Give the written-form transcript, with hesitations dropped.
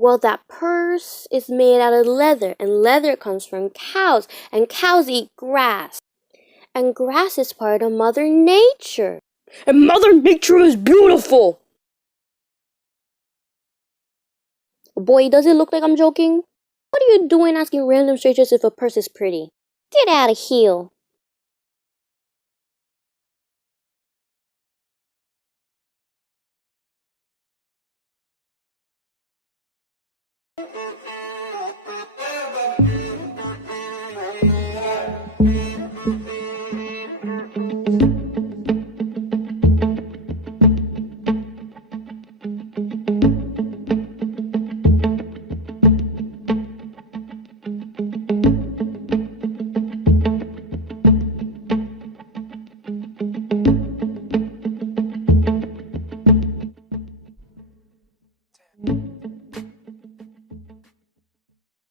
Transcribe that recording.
Well, that purse is made out of leather, and leather comes from cows, and cows eat grass. And grass is part of Mother Nature. And Mother Nature is beautiful! Boy, does it look like I'm joking? What are you doing asking random strangers if a purse is pretty? Get out of here.